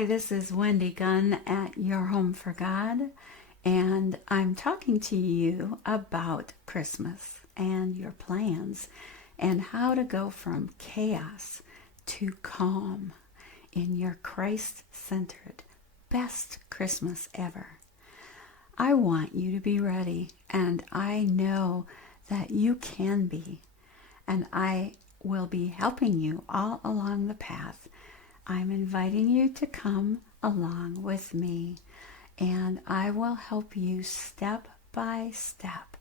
Hi, this is Wendy Gunn at Your Home for God, and I'm talking to you about Christmas and your plans and how to go from chaos to calm in your Christ-centered best Christmas ever. I want you to be ready, and I know that you can be, and I will be helping you all along the path. I'm inviting you to come along with me, and I will help you step by step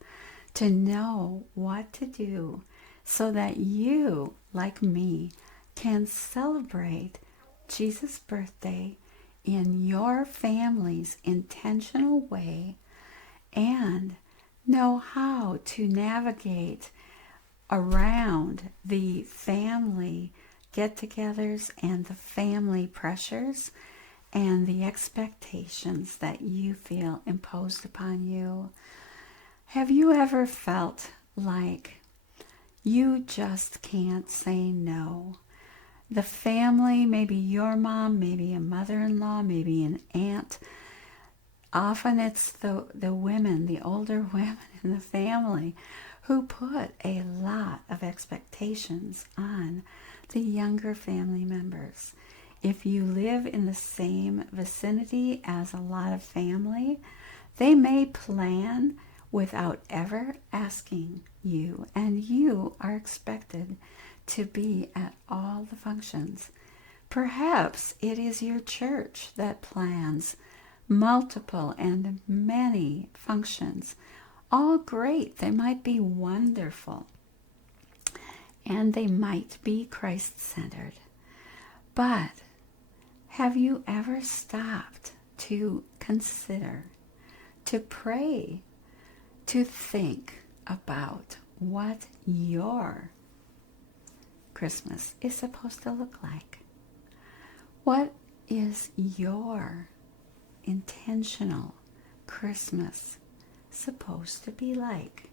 to know what to do so that you, like me, can celebrate Jesus' birthday in your family's intentional way and know how to navigate around the family get-togethers and the family pressures and the expectations that you feel imposed upon you. Have you ever felt like you just can't say no? The family, maybe your mom, maybe a mother-in-law, maybe an aunt. Often it's the women, the older women in the family who put a lot of expectations on the younger family members. If you live in the same vicinity as a lot of family, they may plan without ever asking you, and you are expected to be at all the functions. Perhaps it is your church that plans multiple and many functions. All great. They might be wonderful, and they might be Christ-centered. But have you ever stopped to consider, to pray, to think about what your Christmas is supposed to look like? What is your intentional Christmas supposed to be like?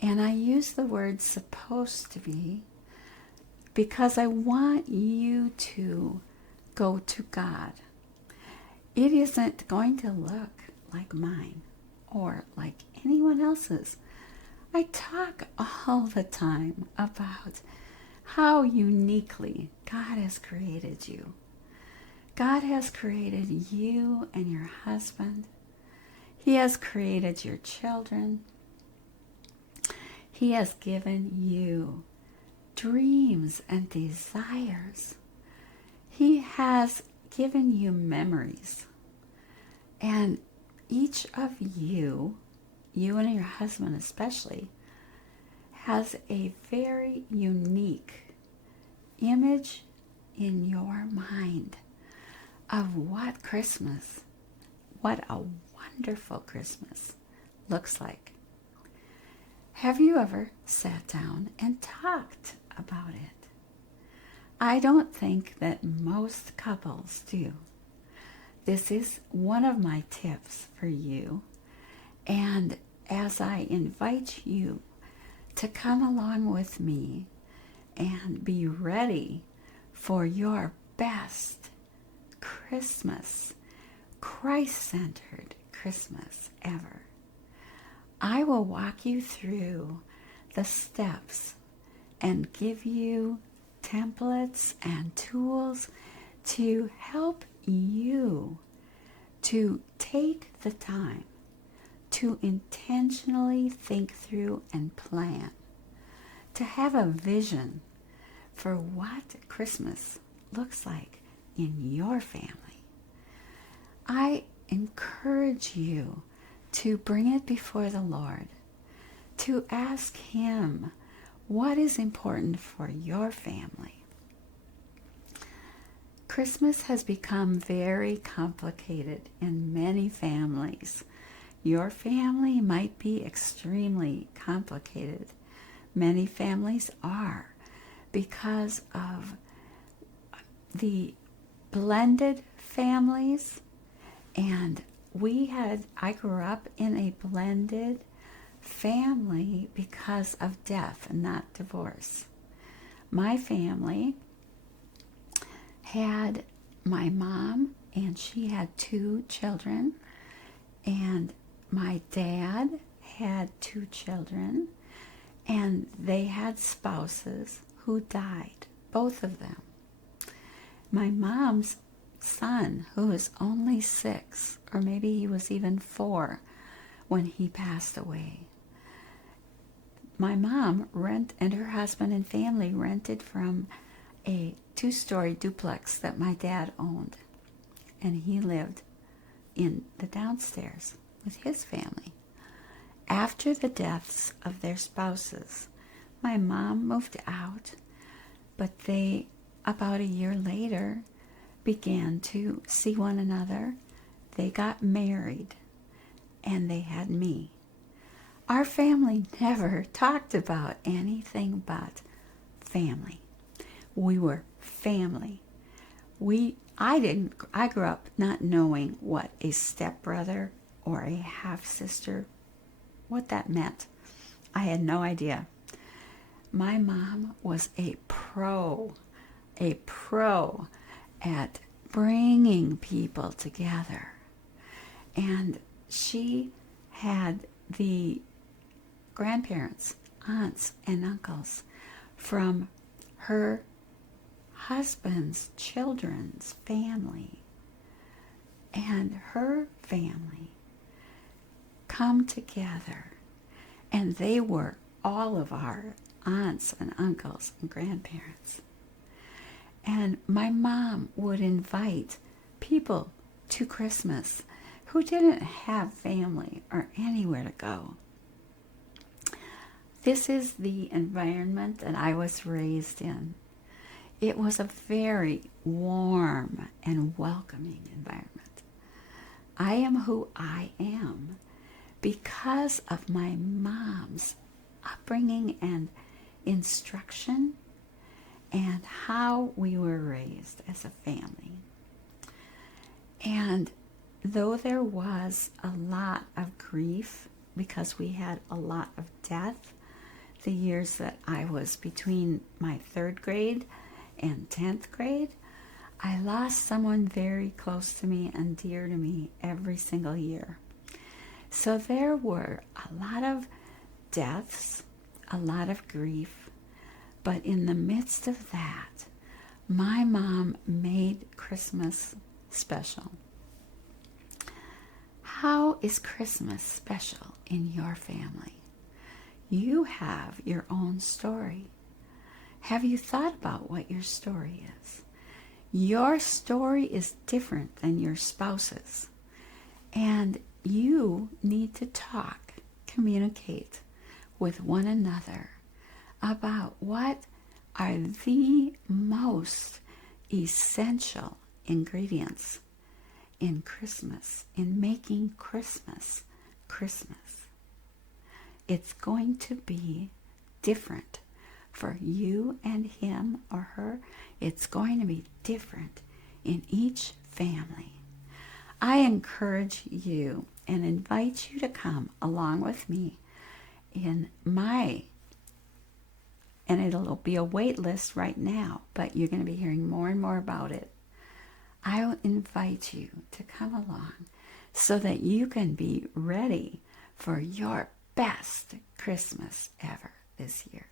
And I use the word supposed to be because I want you to go to God. It isn't going to look like mine or like anyone else's. I talk all the time about how uniquely God has created you. God has created you and your husband. He has created your children. He has given you dreams and desires. He has given you memories. And each of you and your husband especially, has a very unique image in your mind of what Christmas, what a wonderful Christmas looks like. Have you ever sat down and talked about it? I don't think that most couples do. This is one of my tips for you. And as I invite you to come along with me and be ready for your best Christmas, Christ-centered Christmas ever, I will walk you through the steps and give you templates and tools to help you to take the time to intentionally think through and plan, to have a vision for what Christmas looks like in your family. I encourage you to bring it before the Lord, to ask Him what is important for your family. Christmas has become very complicated in many families. Your family might be extremely complicated. Many families are because of the blended families. And I grew up in a blended family because of death and not divorce. My family had my mom, and she had 2 children, and my dad had 2 children, and they had spouses who died, both of them. My mom's son, who was only 6, or maybe he was even 4 when he passed away. My mom and her husband and family rented from a 2-story duplex that my dad owned, and he lived in the downstairs with his family. After the deaths of their spouses, my mom moved out, but they, about a year later, began to see one another. They got married, and they had me. Our family never talked about anything but family. We were family. I grew up not knowing what a stepbrother or a half-sister, what that meant. I had no idea. My mom was a pro at bringing people together. And she had the grandparents, aunts, and uncles from her husband's children's family and her family come together, and they were all of our aunts and uncles and grandparents. And my mom would invite people to Christmas who didn't have family or anywhere to go. This is the environment that I was raised in. It was a very warm and welcoming environment. I am who I am because of my mom's upbringing and instruction and how we were raised as a family. And though there was a lot of grief because we had a lot of death, the years that I was between my 3rd grade and 10th grade, I lost someone very close to me and dear to me every single year. So there were a lot of deaths, a lot of grief, but in the midst of that, my mom made Christmas special. How is Christmas special in your family? You have your own story. Have you thought about what your story is? Your story is different than your spouse's, and you need to talk, communicate with one another about what are the most essential ingredients in Christmas, in making Christmas Christmas. It's going to be different for you and him or her. It's going to be different in each family. I encourage you and invite you to come along with me in and it'll be a wait list right now, but you're going to be hearing more and more about it. I will invite you to come along so that you can be ready for your best Christmas ever this year.